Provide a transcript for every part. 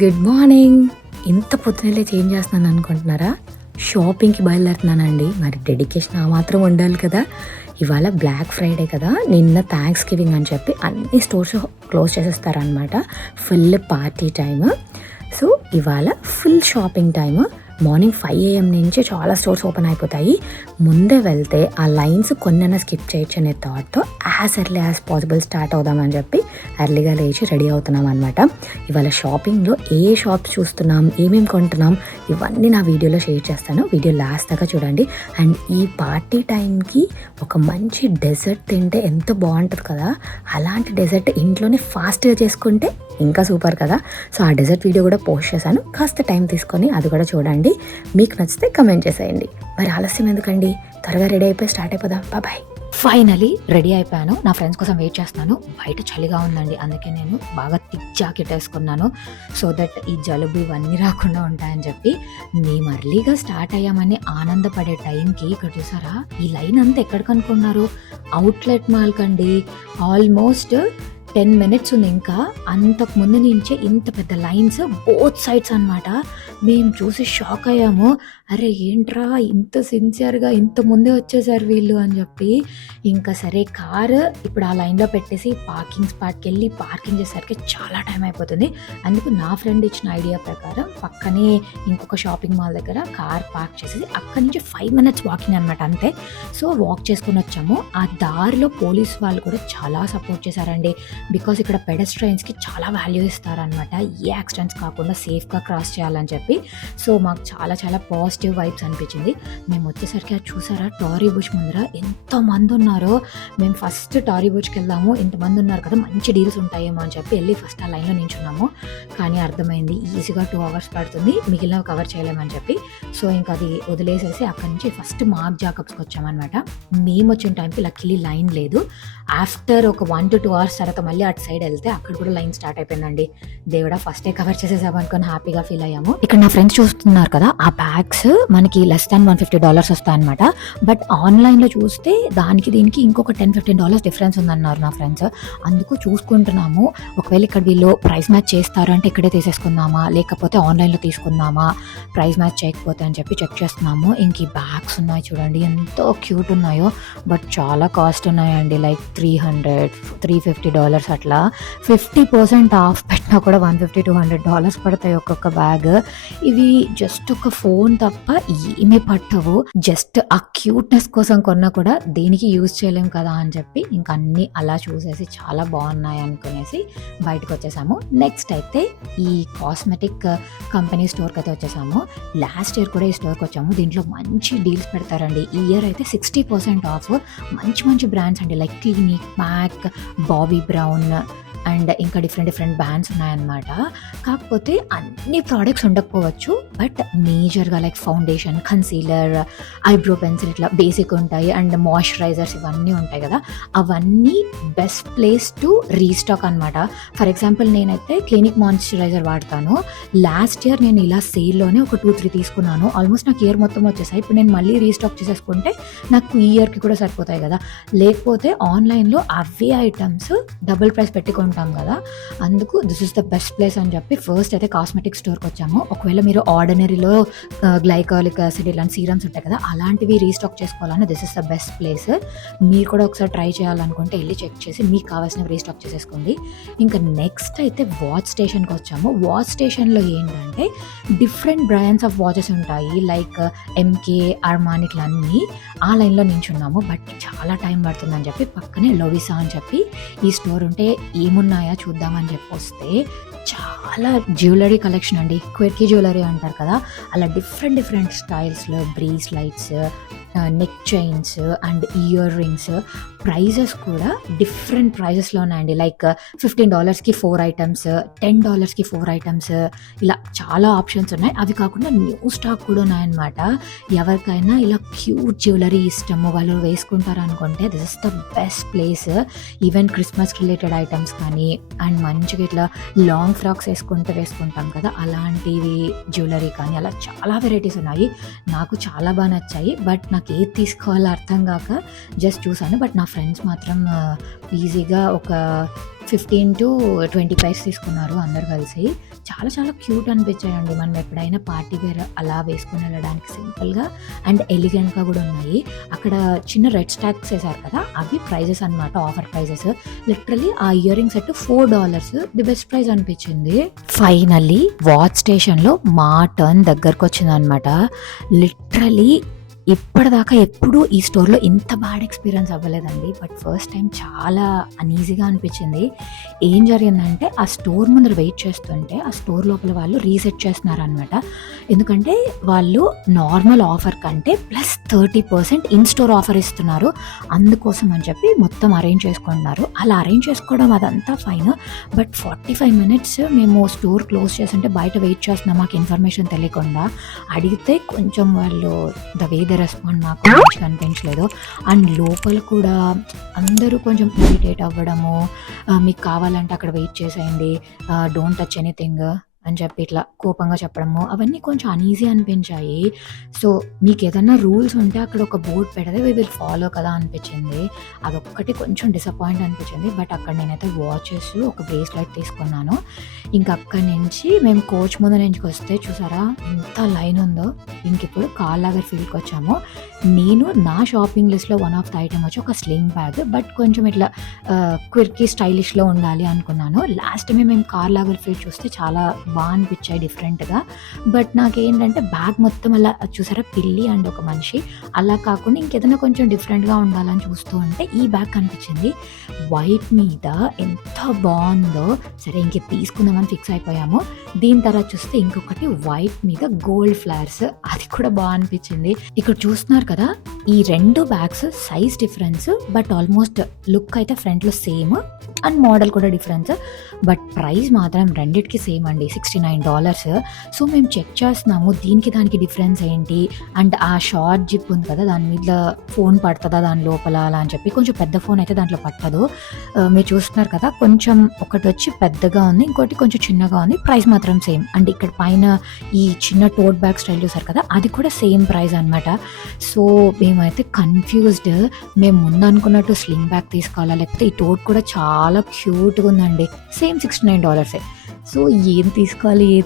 Good morning. ఇంత పొద్దునే లేచి ఏం చేస్తున్నాను అనుకుంటున్నారా? షాపింగ్కి బయలుదేరుతున్నానండి. మరి డెడికేషన్ ఆ మాత్రం ఉండాలి కదా. ఇవాళ బ్లాక్ ఫ్రైడే కదా, నిన్న థ్యాంక్స్ గివింగ్ అని చెప్పి అన్ని స్టోర్స్ క్లోజ్ చేసేస్తారనమాట. Full party time. సో ఇవాళ full shopping time. Morning 5 AM నుంచి చాలా స్టోర్స్ ఓపెన్ అయిపోతాయి. ముందే వెళ్తే ఆ లైన్స్ కొన్నైనా స్కిప్ చేయొచ్చు అనే థాట్తో as early as possible start అవుదామని చెప్పి ఎర్లీగా లేచి రెడీ అవుతున్నాం అనమాట. ఇవాళ షాపింగ్లో ఏ షాప్స్ చూస్తున్నాం, ఏమేమి కొంటున్నాం, ఇవన్నీ నా వీడియోలో షేర్ చేస్తాను. వీడియో లాస్ట్ దాకా చూడండి. అండ్ ఈ పార్టీ టైంకి ఒక మంచి డెజర్ట్ తింటే ఎంత బాగుంటుంది కదా. అలాంటి డెజర్ట్ ఇంట్లోనే ఫాస్ట్గా చేసుకుంటే ఇంకా సూపర్ కదా. సో ఆ డెజర్ట్ వీడియో కూడా పోస్ట్ చేశాను. కాస్త టైం తీసుకొని అది కూడా చూడండి. మీకు నచ్చితే కమెంట్ చేసేయండి. మరి ఆలస్యం ఎందుకండి, త్వరగా రెడీ అయిపోయి స్టార్ట్ అయిపోదాం. బాయ్. ఫైనలీ రెడీ అయిపోయాను. నా ఫ్రెండ్స్ కోసం వెయిట్ చేస్తున్నాను. బయట చలిగా ఉందండి, అందుకే నేను బాగా థిక్ జాకెట్ వేసుకున్నాను, సో దట్ ఈ జలుబు ఇవన్నీ రాకుండా ఉంటాయని చెప్పి. మేము అర్లీగా స్టార్ట్ అయ్యామని ఆనందపడే టైంకి ఇక్కడ చూసారా, ఈ లైన్ అంతా ఎక్కడికి అనుకున్నారు? అవుట్లెట్ మాల్ కండి. ఆల్మోస్ట్ 10 minutes ఉంది. ఇంకా అంతకు ముందు నుంచే ఇంత పెద్ద లైన్స్ బోత్ సైడ్స్ అనమాట. మేము చూసి షాక్ అయ్యాము. అరే ఏంట్రా ఇంత సిన్సియర్గా ఇంత ముందే వచ్చేసారు వీళ్ళు అని చెప్పి. ఇంకా సరే కారు ఇప్పుడు ఆ లైన్లో పెట్టేసి పార్కింగ్ స్పాట్కి వెళ్ళి పార్కింగ్ చేసేసరికి చాలా టైం అయిపోతుంది. అందుకు నా ఫ్రెండ్ ఇచ్చిన ఐడియా ప్రకారం పక్కనే ఇంకొక షాపింగ్ మాల్ దగ్గర కార్ పార్క్ చేసేసి అక్కడి నుంచి 5 minutes వాకింగ్ అనమాట, అంతే. సో వాక్ చేసుకుని వచ్చాము. ఆ దారిలో పోలీస్ వాళ్ళు కూడా చాలా సపోర్ట్ చేశారండి. బికాస్ ఇక్కడ పెడస్ట్రైన్స్కి చాలా వాల్యూ ఇస్తారనమాట. ఏ యాక్సిడెంట్స్ కాకుండా సేఫ్గా క్రాస్ చేయాలని చెప్పి. సో మాకు చాలా చాలా పాజిటివ్ వైబ్స్ అనిపించింది. మేము వచ్చేసరికి అది చూసారా, టారీ బుష్ ముందర ఎంతమంది ఉన్నారో. మేము ఫస్ట్ టారీ బుష్కి వెళ్దాము, ఇంతమంది ఉన్నారు కదా, మంచి డీల్స్ ఉంటాయేమో అని చెప్పి వెళ్ళి ఫస్ట్ ఆ లైన్లో నించున్నాము. కానీ అర్థమైంది ఈజీగా 2 hours పడుతుంది, మిగిలినవి కవర్ చేయలేమని చెప్పి. సో ఇంకా అది వదిలేసేసి అక్కడి నుంచి ఫస్ట్ మార్క్ జాకబ్స్కి వచ్చామన్నమాట. మేము వచ్చిన టైంకి లక్కీలీ లైన్ లేదు. ఆఫ్టర్ ఒక 1 to 2 hours తర్వాత మళ్ళీ అటు సైడ్ వెళ్తే అక్కడ కూడా లైన్ స్టార్ట్ అయిపోయిందండి. దేవుడా ఫస్టే కవర్ చేసేసామనుకొని హ్యాపీగా ఫీల్ అయ్యాము. ఇక్కడ నా ఫ్రెండ్స్ చూస్తున్నారు కదా, ఆ బ్యాగ్స్ మనకి less than $150 వస్తాయన్నమాట. బట్ ఆన్లైన్లో చూస్తే దానికి దీనికి ఇంకొక $10-15 డిఫరెన్స్ ఉందన్నారు నా ఫ్రెండ్స్. అందుకు చూసుకుంటున్నాము, ఒకవేళ ఇక్కడ వీళ్ళు ప్రైస్ మ్యాచ్ చేస్తారు అంటే ఇక్కడే తీసేసుకుందామా, లేకపోతే ఆన్లైన్లో తీసుకుందామా, ప్రైస్ మ్యాచ్ చేయకపోతే అని చెప్పి చెక్ చేస్తున్నాము. ఇంక ఈ బ్యాగ్స్ ఉన్నాయి చూడండి, ఎంతో క్యూట్ ఉన్నాయో, బట్ చాలా కాస్ట్ ఉన్నాయండి. లైక్ $300-350 అట్లా. 50% ఆఫ్ పెట్టినా కూడా $150-200 పడతాయి ఒక్కొక్క బ్యాగ్. ఇవి జస్ట్ ఒక ఫోన్ తప్ప ఏమీ పట్టవు. జస్ట్ ఆ క్యూట్నెస్ కోసం కొన్నా కూడా దేనికి యూజ్ చేయలేం కదా అని చెప్పి ఇంకా అన్ని అలా చూసేసి చాలా బాగున్నాయి అనుకునేసి బయటకు వచ్చేసాము. నెక్స్ట్ అయితే ఈ కాస్మెటిక్ కంపెనీ స్టోర్కి అయితే వచ్చేసాము. లాస్ట్ ఇయర్ కూడా ఈ స్టోర్కి వచ్చాము. దీంట్లో మంచి డీల్స్ పెడతారండి. ఈ ఇయర్ అయితే 60% ఆఫ్. మంచి మంచి బ్రాండ్స్ అండి, like Clinique, MAC, Bobbi Brown and ఇంకా డిఫరెంట్ బ్రాండ్స్ ఉన్నాయన్నమాట. కాకపోతే అన్ని ప్రోడక్ట్స్ ఉండకపోవచ్చు, బట్ మేజర్గా like foundation, concealer, eyebrow pencil ఇట్లా బేసిక్ ఉంటాయి. అండ్ మాయిశ్చరైజర్స్ ఇవన్నీ ఉంటాయి కదా, అవన్నీ బెస్ట్ ప్లేస్ టు రీస్టాక్ అనమాట. ఫర్ ఎగ్జాంపుల్ నేనైతే క్లినిక్ మాయిశ్చరైజర్ వాడతాను. లాస్ట్ ఇయర్ నేను ఇలా సేల్లోనే ఒక 2-3 తీసుకున్నాను. ఆల్మోస్ట్ నాకు ఇయర్ మొత్తం వచ్చేసాయి. ఇప్పుడు నేను మళ్ళీ రీస్టాక్ చేసేసుకుంటే నాకు ఈ ఇయర్కి కూడా సరిపోతాయి కదా. లేకపోతే ఆన్లైన్లో అవే ఐటమ్స్ డబుల్ ప్రైస్ పెట్టుకుంటాం కదా. అందుకు this is the best place అని చెప్పి ఫస్ట్ అయితే కాస్మెటిక్ స్టోర్కి వచ్చాము. ఒకవేళ మీరు ఆర్డినరీలో గ్లైకాలిక్ యాసిడ్ ఇలాంటి సీరమ్స్ ఉంటాయి కదా, అలాంటివి రీస్టాక్ చేసుకోవాలని this is the best place. మీరు కూడా ఒకసారి ట్రై చేయాలనుకుంటే వెళ్ళి చెక్ చేసి మీకు కావాల్సినవి రీస్టాక్ చేసేసుకోండి. ఇంకా నెక్స్ట్ అయితే వాచ్ స్టేషన్కి వచ్చాము. వాచ్ స్టేషన్లో ఏంటంటే డిఫరెంట్ బ్రాండ్స్ ఆఫ్ వాచెస్ ఉంటాయి, లైక్ ఎంకే, అర్మాన్ ఇట్లా అన్నీ. ఆ లైన్లో నించున్నాము. బట్ చాలా టైం పడుతుందని చెప్పి పక్కనే లోవిసా అని చెప్పి ఈ స్టోర్ ఉంటే ఏమున్నాయా చూద్దామని చెప్పి వస్తే చాలా జ్యువెలరీ కలెక్షన్ అండి. క్విర్కీ జ్యువెలరీ అంటారు కదా, అలా డిఫరెంట్ స్టైల్స్లో bracelets, neck chains and earrings. Prices కూడా డిఫరెంట్ ప్రైజెస్లో ఉన్నాయండి. లైక్ $15కి 4 items, $10కి 4 items, ఇలా చాలా ఆప్షన్స్ ఉన్నాయి. అవి కాకుండా న్యూ స్టాక్ కూడా ఉన్నాయన్నమాట. ఎవరికైనా ఇలా క్యూట్ జ్యువెలరీ ఇష్టము, వాళ్ళు వేసుకుంటారు అనుకుంటే this is the best place. Even Christmas related items కానీ, అండ్ మంచిగా ఇట్లా లాంగ్ ఫ్రాక్స్ వేసుకుంటాం కదా, అలాంటివి జ్యువెలరీ కానీ, అలా చాలా వెరైటీస్ ఉన్నాయి. నాకు చాలా బాగా నచ్చాయి. బట్ నాకు నాకు ఏది తీసుకోవాలో అర్థం కాక జస్ట్ చూసాను. బట్ నా ఫ్రెండ్స్ మాత్రం ఈజీగా ఒక 15-20 పైర్స్ తీసుకున్నారు అందరు కలిసి. చాలా చాలా క్యూట్ అనిపించాయండి. మనం ఎప్పుడైనా పార్టీ వేర్ అలా వేసుకొని వెళ్ళడానికి సింపుల్గా అండ్ ఎలిగెంట్గా కూడా ఉన్నాయి. అక్కడ చిన్న రెడ్ స్టాక్స్ వేసారు కదా, అవి ప్రైజెస్ అనమాట, ఆఫర్ ప్రైజెస్. లిటరలీ ఆ ear ring set $4 the best price అనిపించింది. ఫైనల్లీ వాచ్ స్టేషన్లో మా టర్న్ దగ్గరకు వచ్చింది అనమాట. లిటరలీ ఇప్పటిదాకా ఎప్పుడూ ఈ స్టోర్లో ఇంత బ్యాడ్ ఎక్స్పీరియన్స్ అవ్వలేదండి. బట్ ఫస్ట్ టైం చాలా అనీజీగా అనిపించింది. ఏం జరిగిందంటే ఆ స్టోర్ ముందర వెయిట్ చేస్తుంటే ఆ స్టోర్ లోపల వాళ్ళు రీసెట్ చేస్తున్నారు అనమాట. ఎందుకంటే వాళ్ళు నార్మల్ ఆఫర్ కంటే +30% ఇన్ స్టోర్ ఆఫర్ ఇస్తున్నారు. అందుకోసం అని చెప్పి మొత్తం అరేంజ్ చేసుకుంటున్నారు. అలా అరేంజ్ చేసుకోవడం అదంతా ఫైన్. బట్ 45 minutes మేము స్టోర్ క్లోజ్ చేస్తుంటే బయట వెయిట్ చేస్తున్నాం, మాకు ఇన్ఫర్మేషన్ తెలియకుండా. అడిగితే కొంచెం వాళ్ళు ద వే ద రెస్పాండ్ నాకు మంచిగా అనిపించలేదు. అండ్ లోపల కూడా అందరూ కొంచెం ఇరిటేట్ అవ్వడము, మీకు కావాలంటే అక్కడ వెయిట్ చేసేయండి, డోంట్ టచ్ ఎనీథింగ్ అని చెప్పి ఇట్లా కోపంగా చెప్పడము, అవన్నీ కొంచెం అనీజీ అనిపించాయి. సో మీకు ఏదైనా రూల్స్ ఉంటే అక్కడ ఒక బోర్డ్ పెడితే వీ విల్ ఫాలో కదా అనిపించింది. అదొక్కటి కొంచెం డిసప్పాయింట్ అనిపించింది. బట్ అక్కడ నేనైతే వాచెస్, ఒక బ్రేస్లెట్ తీసుకున్నాను. ఇంకా అక్కడి నుంచి మేము కోచ్ ముందు నుంచి వస్తే చూసారా ఎంత లైన్ ఉందో. ఇంక ఇప్పుడు కార్లాగర్ ఫీల్డ్కి వచ్చాము. నేను నా షాపింగ్ లిస్ట్లో వన్ ఆఫ్ ద ఐటమ్ వచ్చి ఒక స్లింగ్ బ్యాగ్, బట్ కొంచెం ఇట్లా క్విర్కీ స్టైలిష్లో ఉండాలి అనుకున్నాను. లాస్ట్ టైం మేము కార్లాగర్ ఫీల్డ్ చూస్తే చాలా బాగా అనిపించాయి డిఫరెంట్గా. బట్ నాకేంటంటే బ్యాగ్ మొత్తం అలా చూసారా పిల్లి అండ్ ఒక మనిషి, అలా కాకుండా ఇంకేదైనా కొంచెం డిఫరెంట్గా ఉండాలని చూస్తూ ఉంటే ఈ బ్యాగ్ కనిపించింది. వైట్ మీద ఎంత బాగుందో. సరే ఇంక తీసుకుందామని ఫిక్స్ అయిపోయాము. దీని తర్వాత చూస్తే ఇంకొకటి వైట్ మీద గోల్డ్ ఫ్లవర్స్, అది కూడా బాగా అనిపించింది. ఇక్కడ చూస్తున్నారు కదా ఈ 2 bags size difference, but almost look అయితే ఫ్రంట్లో సేమ్ అండ్ మోడల్ కూడా డిఫరెన్స్. బట్ ప్రైస్ మాత్రం రెండిటికి సేమ్ అండి, $69. సో మేము చెక్ చేస్తున్నాము దీనికి దానికి డిఫరెన్స్ ఏంటి. అండ్ ఆ షార్ట్ జిప్ ఉంది కదా దాని మీద ఫోన్ పడుతుందా దాని లోపల అలా అని చెప్పి. కొంచెం పెద్ద ఫోన్ అయితే దాంట్లో పట్టదు. మీరు చూస్తున్నారు కదా కొంచెం ఒకటి వచ్చి పెద్దగా ఉంది, ఇంకోటి కొంచెం చిన్నగా ఉంది. ప్రైస్ మాత్రం సేమ్. అండ్ ఇక్కడ పైన ఈ చిన్న టోట్ బ్యాగ్ స్టైల్ చూసారు కదా, అది కూడా సేమ్ ప్రైస్ అనమాట. సో మేమైతే కన్ఫ్యూజ్డ్. మేము ముందు అనుకున్నట్టు స్లింగ్ బ్యాగ్ తీసుకోవాలా లేకపోతే ఈ టోట్ కూడా చాలా క్యూట్గా ఉందండి, సేమ్ $69. సో ఏది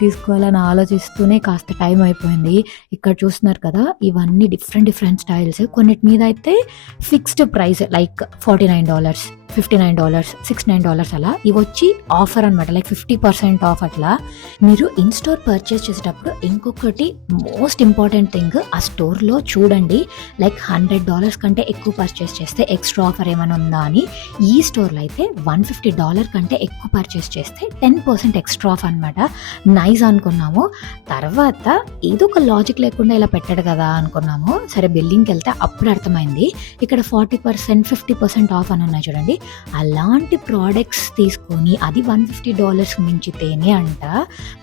తీసుకోవాలని ఆలోచిస్తూనే కాస్త టైం అయిపోయింది. ఇక్కడ చూస్తున్నారు కదా ఇవన్నీ డిఫరెంట్ స్టైల్స్. కొన్నిటి మీద అయితే ఫిక్స్డ్ ప్రైస్ లైక్ $49, $59, $69 అలా. ఇవి వచ్చి ఆఫర్ అనమాట, లైక్ 50% ఆఫ్ అట్లా. మీరు ఇన్ స్టోర్ పర్చేస్ చేసేటప్పుడు ఇంకొకటి మోస్ట్ ఇంపార్టెంట్ థింగ్, ఆ స్టోర్లో చూడండి లైక్ $100 కంటే ఎక్కువ పర్చేస్ చేస్తే ఎక్స్ట్రా ఆఫర్ ఏమైనా ఉందా అని. ఈ స్టోర్లో అయితే $150 కంటే ఎక్కువ పర్చేస్ చేస్తే 10% ఎక్స్ట్రా ఆఫ్ అనమాట. నైస్ అనుకున్నాము. తర్వాత ఏదో ఒక లాజిక్ లేకుండా ఇలా పెట్టాడు కదా అనుకున్నాము. సరే బిల్లింగ్కి వెళ్తే అప్పుడు అర్థమైంది ఇక్కడ 40%, 50% ఆఫ్ అని ఉన్నాయి చూడండి. అలాంటి ప్రోడక్ట్స్ తీసుకొని అది $150 మించితేనే అంట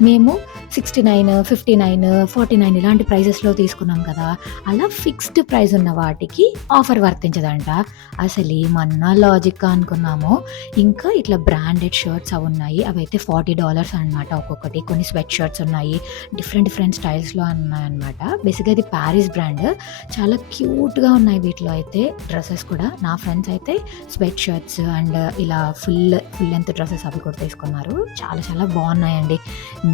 మేము 69, 59, 49 ఇలాంటి ప్రైజెస్లో తీసుకున్నాం కదా. అలా ఫిక్స్డ్ ప్రైస్ ఉన్న వాటికి ఆఫర్ వర్తించదంట. అసలు ఏమన్నా లాజిక్ అనుకున్నాము. ఇంకా ఇట్లా బ్రాండెడ్ షర్ట్స్ అవి ఉన్నాయి, అవి అయితే $40 అనమాట ఒక్కొక్కటి. కొన్ని స్వెట్ షర్ట్స్ ఉన్నాయి, డిఫరెంట్ స్టైల్స్లో ఉన్నాయి అనమాట. బేసిక్గా ఇది ప్యారిస్ బ్రాండ్, చాలా క్యూట్గా ఉన్నాయి వీటిలో అయితే. డ్రెస్సెస్ కూడా నా ఫ్రెండ్స్ అయితే స్వెట్ షర్ట్స్ అండ్ ఇలా ఫుల్ లెంత్ డ్రెస్సెస్ అవి కూడా తీసుకున్నారు. చాలా బాగున్నాయండి.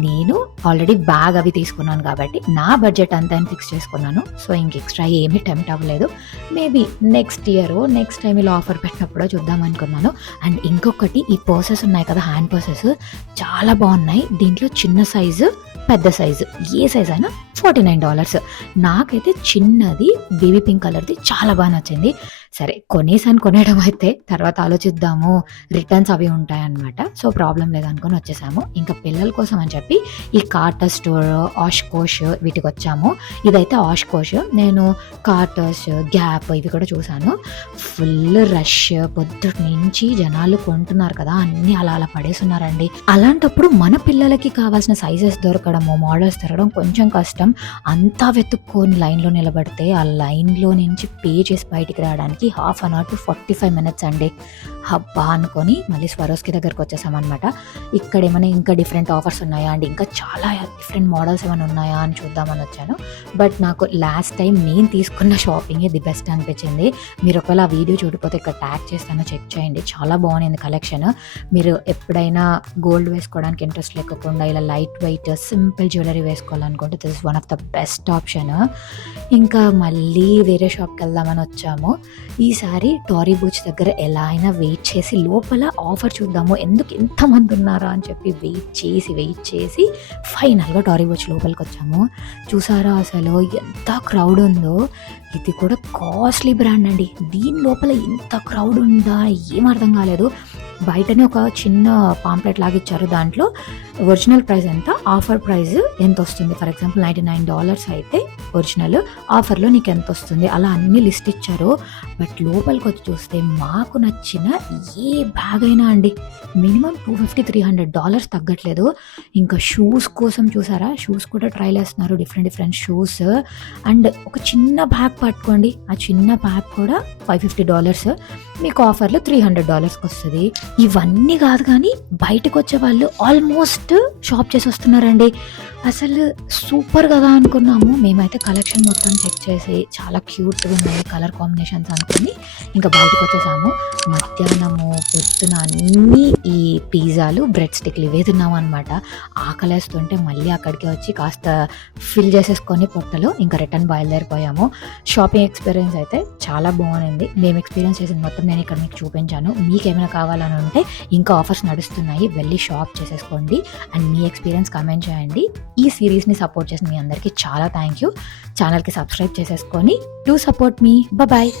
నేను ఆల్రెడీ బ్యాగ్ అవి తీసుకున్నాను కాబట్టి నా బడ్జెట్ అంతా ఫిక్స్ చేసుకున్నాను. సో ఇంక ఎక్స్ట్రా ఏమీ టెంప్ట్ అవ్వలేదు. మేబీ నెక్స్ట్ టైం ఇలా ఆఫర్ పెట్టినప్పుడు చూద్దాం అనుకున్నాను. అండ్ ఇంకొకటి ఈ పర్సెస్ ఉన్నాయి కదా, హ్యాండ్ పర్సెస్ చాలా బాగున్నాయి. దీంట్లో చిన్న సైజు, పెద్ద సైజు, ఏ సైజ్ అయినా $49. నాకైతే చిన్నది బేబీ పింక్ కలర్ది చాలా బాగా నచ్చింది. సరే కొనేయడం అయితే తర్వాత ఆలోచిద్దాము, రిటర్న్స్ అవి ఉంటాయన్నమాట. సో ప్రాబ్లం లేదనుకొని వచ్చేసాము. ఇంకా పిల్లల కోసం అని చెప్పి ఈ కార్టర్ స్టోర్, ఆష్కోష్ వీటికి వచ్చాము. ఇదైతే ఆష్కోష్. నేను కార్టర్స్, గ్యాప్ ఇవి కూడా చూసాను. ఫుల్ రష్, పొద్దుటి నుంచి జనాలు కొంటున్నారు కదా, అన్నీ అలా పడేస్తున్నారండి. అలాంటప్పుడు మన పిల్లలకి కావాల్సిన సైజెస్ దొరకడం వెతకడము, మోడల్స్ తిరగడం కొంచెం కష్టం. అంతా వెతుక్కొని లైన్లో నిలబడితే ఆ లైన్లో నుంచి పే చేసి బయటికి రావడానికి 1/2 అవర్ to 45 minutes అండి. హబ్బా అనుకొని మళ్ళీ స్వరోస్కి దగ్గరకు వచ్చేసామన్నమాట. ఇక్కడ ఏమైనా ఇంకా డిఫరెంట్ ఆఫర్స్ ఉన్నాయా అండి, ఇంకా చాలా డిఫరెంట్ మోడల్స్ ఏమైనా ఉన్నాయా అని చూద్దామని వచ్చాను. బట్ నాకు లాస్ట్ టైం నేను తీసుకున్న షాపింగే ది బెస్ట్ అనిపించింది. మీరు ఒకవేళ ఆ వీడియో చూడకపోతే ఇక్కడ ట్యాగ్ చేస్తాను, చెక్ చేయండి. చాలా బాగుంది కలెక్షన్. మీరు ఎప్పుడైనా గోల్డ్ వేసుకోవడానికి ఇంట్రెస్ట్ లేకుండా ఇలా లైట్ వెయిట్ సింపుల్ జ్యువెలరీ వేసుకోవాలనుకుంటే this is one of the best option. ఇంకా మళ్ళీ వేరే షాప్కి వెళ్దామని వచ్చాము. ఈసారి టారీ బూచ్ దగ్గర ఎలా అయినా వెయిట్ చేసి లోపల ఆఫర్ చూద్దాము, ఎందుకు ఇంతమంది ఉన్నారా అని చెప్పి వెయిట్ చేసి ఫైనల్గా టారీ బూచ్ లోపలికి వచ్చాము. చూసారా అసలు ఎంత క్రౌడ్ ఉందో. ఇది కూడా కాస్ట్లీ బ్రాండ్ అండి, దీని లోపల ఇంత క్రౌడ్ ఉందా ఏం అర్థం కాలేదు. బయటనే ఒక చిన్న పాంప్లెట్ లాగా ఇచ్చారు, దాంట్లో ఒరిజినల్ ప్రైస్ ఎంత, ఆఫర్ ప్రైస్ ఎంత వస్తుంది. ఫర్ ఎగ్జాంపుల్ $99 అయితే ఒరిజినల్, ఆఫర్లో నీకు ఎంత వస్తుంది, అలా అన్ని లిస్ట్ ఇచ్చారు. బట్ లోపలికి వచ్చి చూస్తే మాకు నచ్చిన ఏ బ్యాగ్ అయినా అండి మినిమం $250-300 తగ్గట్లేదు. ఇంకా షూస్ కోసం చూసారా, షూస్ కూడా ట్రైల్ వేస్తున్నారు, డిఫరెంట్ షూస్. అండ్ ఒక చిన్న బ్యాగ్ పట్టుకోండి, ఆ చిన్న బ్యాగ్ కూడా $550, మీకు ఆఫర్లో $300కి వస్తుంది. ఇవన్నీ కాదు కానీ బయటకు వచ్చే వాళ్ళు ఆల్మోస్ట్ షాప్ చేసి వస్తున్నారండి. అసలు సూపర్ కదా అనుకున్నాము. మేమైతే కలెక్షన్ మొత్తం చెక్ చేసి చాలా క్యూట్గా ఉన్నాయి కలర్ కాంబినేషన్స్ అనుకుని ఇంకా బయటకు వచ్చేసాము. మధ్యాహ్నము పొద్దున అన్నీ ఈ పిజ్జాలు, బ్రెడ్ స్టిక్లు ఇవే తిన్నాము అనమాట. ఆకలేస్తుంటే మళ్ళీ అక్కడికి వచ్చి కాస్త ఫిల్ చేసేసుకొని పొట్టలో ఇంకా రిటర్న్ బయలుదేరిపోయాము. షాపింగ్ ఎక్స్పీరియన్స్ అయితే చాలా బాగుంది. మేము ఎక్స్పీరియన్స్ చేసిన మొత్తం నేను ఇక్కడ మీకు చూపించాను. మీకు ఏమైనా కావాలని ఉంటే ఇంకా ఆఫర్స్ నడుస్తున్నాయి, వెళ్ళి షాప్ చేసేసుకోండి. అండ్ మీ ఎక్స్పీరియన్స్ కమెంట్ చేయండి. ఈ సిరీస్ని సపోర్ట్ చేసిన మీ అందరికీ చాలా థ్యాంక్ యూ. ఛానల్కి సబ్స్క్రైబ్ చేసేసుకొని డూ సపోర్ట్ మీ. బాయ్.